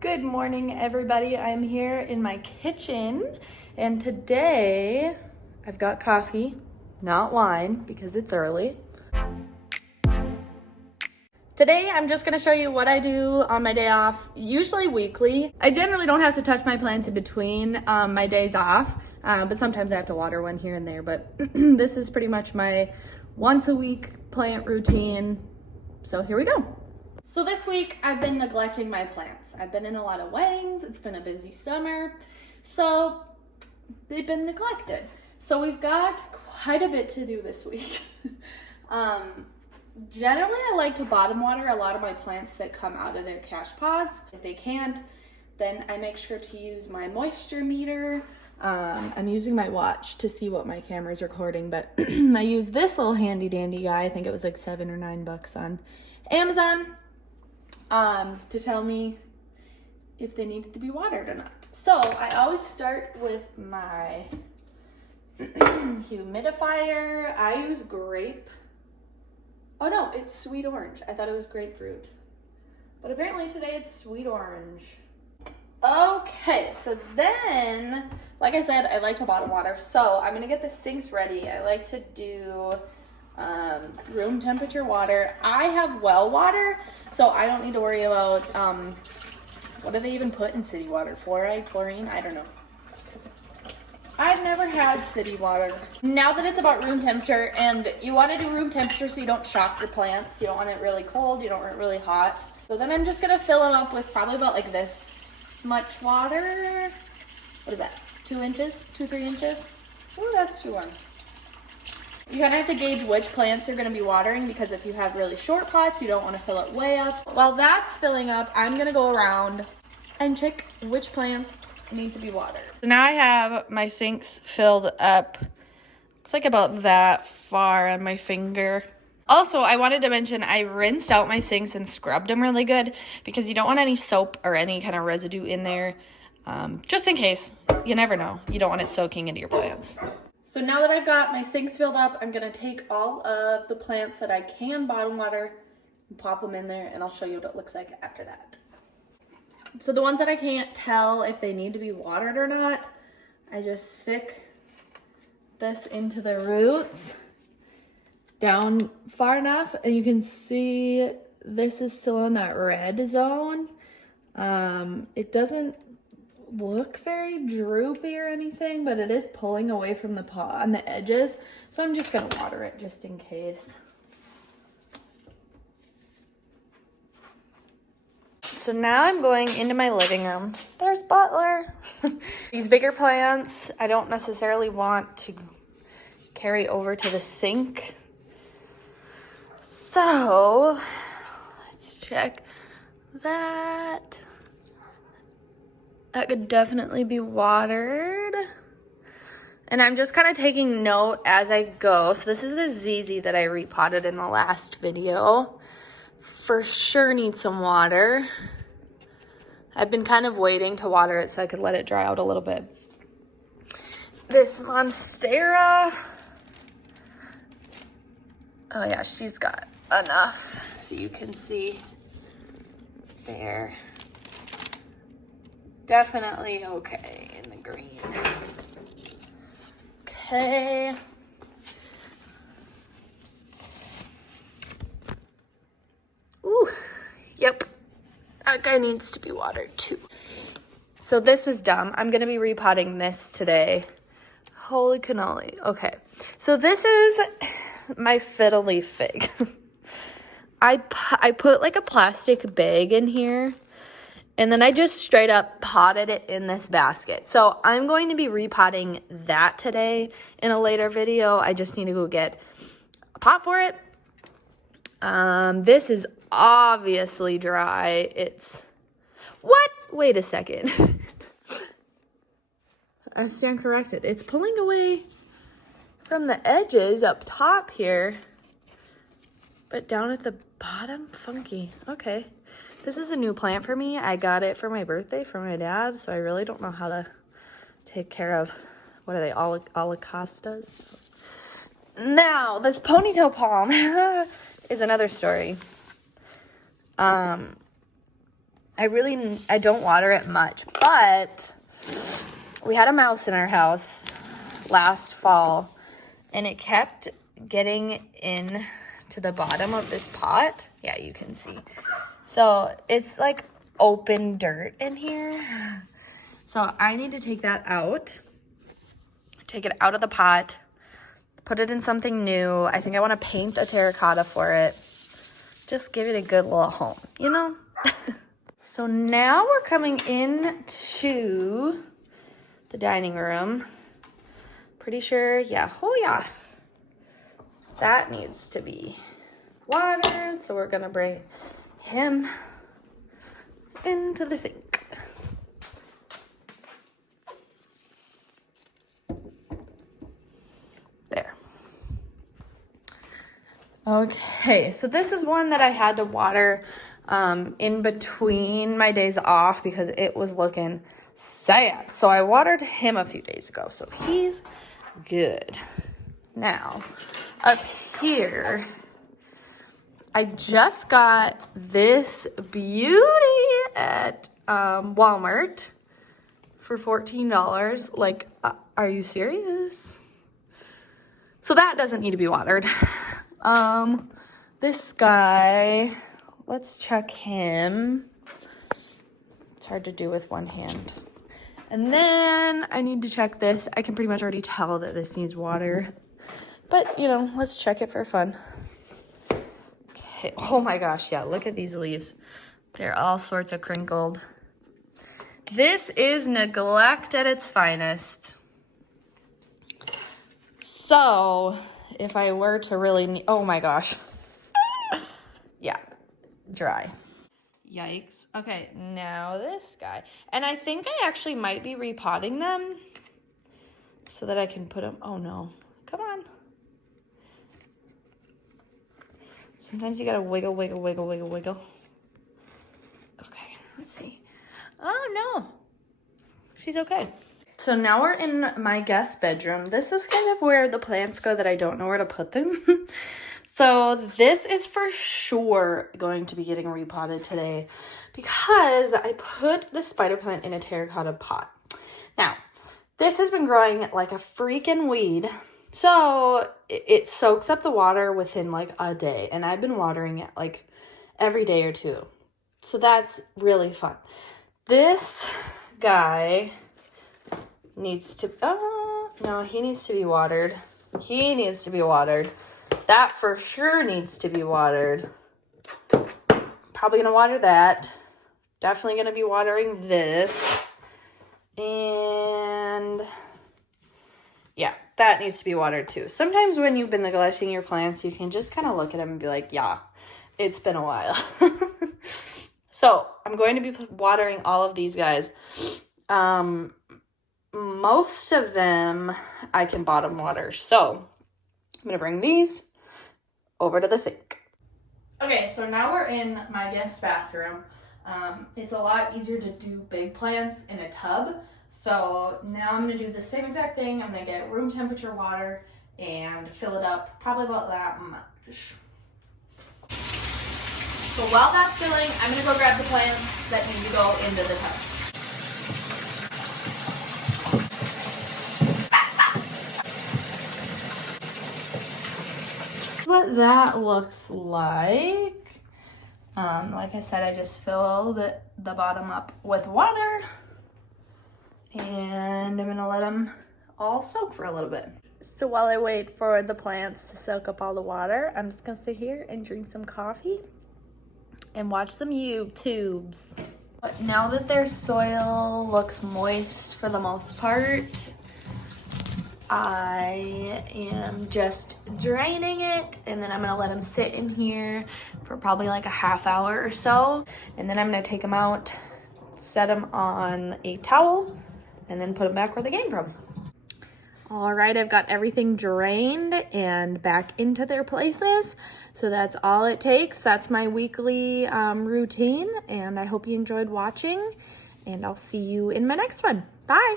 Good morning, everybody. I'm here in my kitchen, and today I've got coffee, not wine, because it's early. Today, I'm just gonna show you what I do on my day off, usually weekly. I generally don't have to touch my plants in between my days off, but sometimes I have to water one here and there, but this is pretty much my once a week plant routine. So here we go. So this week, I've been neglecting my plants. I've been in a lot of weddings. It's been a busy summer. So they've been neglected. So we've got quite a bit to do this week. Generally, I like to bottom water a lot of my plants that come out of their cash pods. If they can't, then I make sure to use my moisture meter. I'm using my watch to see what my camera's recording, but I use this little handy dandy guy. I think it was like $7 or $9 on Amazon. To tell me if they needed to be watered or not. So I always start with my humidifier. I use grape. Oh no, it's sweet orange. I thought it was grapefruit. But apparently today it's sweet orange. Okay, so then, like I said, I like to bottom water. So I'm gonna get the sinks ready. I like to do room temperature water. I have well water, so I don't need to worry about what do they even put in city water? Fluoride, chlorine? I don't know. I've never had city water. Now that it's about room temperature, and you want to do room temperature so you don't shock your plants. You don't want it really cold, you don't want it really hot. So then I'm just gonna fill it up with probably about like this much water. What is that? 2 inches? 2-3 inches? Ooh, that's too warm. You kind of have to gauge which plants you're going to be watering, because if you have really short pots, you don't want to fill it way up. While that's filling up, I'm going to go around and check which plants need to be watered. So now I have my sinks filled up. It's like about that far on my finger. Also, I wanted to mention I rinsed out my sinks and scrubbed them really good, because you don't want any soap or any kind of residue in there. Just in case. You never know. You don't want it soaking into your plants. So now that I've got my sinks filled up, I'm gonna take all of the plants that I can bottom water and plop them in there, and I'll show you what it looks like after that. So the ones that I can't tell if they need to be watered or not, I just stick this into the roots down far enough, and you can see this is still in that red zone. It doesn't look very droopy or anything, but it is pulling away from the pot on the edges, so I'm just gonna water it just in case. So now I'm going into my living room. There's Butler. These bigger plants I don't necessarily want to carry over to the sink, so let's check that. That could definitely be watered. And I'm just kind of taking note as I go. So this is the ZZ that I repotted in the last video. For sure needs some water. I've been kind of waiting to water it so I could let it dry out a little bit. This Monstera. Oh yeah, she's got enough. So you can see there. Definitely okay in the green. Okay. Ooh, yep. That guy needs to be watered too. So this was dumb. I'm gonna be repotting this today. Holy cannoli. Okay. So this is my fiddle leaf fig. I put like a plastic bag in here, and then I just straight up potted it in this basket. So I'm going to be repotting that today in a later video. I just need to go get a pot for it. This is obviously dry. It's, what? Wait a second. I stand corrected. It's pulling away from the edges up top here, but down at the bottom, funky. Okay. This is a new plant for me. I got it for my birthday from my dad, so I really don't know how to take care of, what are they, Alacastas? Now, this ponytail palm is another story. I don't water it much, but we had a mouse in our house last fall and it kept getting in to the bottom of this pot. Yeah, you can see. So it's like open dirt in here. So I need to take that out. Take it out of the pot. Put it in something new. I think I want to paint a terracotta for it. Just give it a good little home, you know? So now we're coming into the dining room. Pretty sure, yeah, oh yeah. That needs to be watered. So we're gonna bring him into the sink. There. Okay, so this is one that I had to water in between my days off because it was looking sad. So I watered him a few days ago, so he's good. Now, up here, I just got this beauty at Walmart for $14. Like, are you serious? So that doesn't need to be watered. This guy, let's check him. It's hard to do with one hand. And then I need to check this. I can pretty much already tell that this needs water. But, you know, let's check it for fun. Okay. Oh my gosh, yeah, look at these leaves. They're all sorts of crinkled. This is neglect at its finest. So, if I were to really need, oh my gosh. Yeah, dry. Yikes. Okay, now this guy. And I think I actually might be repotting them so that I can put them, oh no, come on. Sometimes you gotta wiggle, wiggle, wiggle, wiggle, wiggle. Okay, let's see. Oh no, she's okay. So now we're in my guest bedroom. This is kind of where the plants go that I don't know where to put them. So this is for sure going to be getting repotted today because I put the spider plant in a terracotta pot. Now, this has been growing like a freaking weed. So it soaks up the water within like a day. And I've been watering it like every day or two. So that's really fun. This guy needs to, no, he needs to be watered. He needs to be watered. That for sure needs to be watered. Probably gonna water that. Definitely gonna be watering this. And yeah, that needs to be watered too. Sometimes when you've been neglecting your plants, you can just kind of look at them and be like, yeah, it's been a while. So I'm going to be watering all of these guys. Most of them I can bottom water. So I'm going to bring these over to the sink. Okay, so now we're in my guest bathroom. It's a lot easier to do big plants in a tub. So now I'm going to do the same exact thing. I'm going to get room temperature water and fill it up probably about that much. So while that's filling, I'm going to go grab the plants that need to go into the tub. What that looks like. Like I said, I just filled the bottom up with water. And I'm going to let them all soak for a little bit. So while I wait for the plants to soak up all the water, I'm just going to sit here and drink some coffee and watch some YouTubes. But now that their soil looks moist for the most part, I am just draining it, and then I'm going to let them sit in here for probably like a half hour or so. And then I'm going to take them out, set them on a towel, and then put them back where they came from. All right, I've got everything drained and back into their places. So that's all it takes. That's my weekly routine, and I hope you enjoyed watching, and I'll see you in my next one. Bye.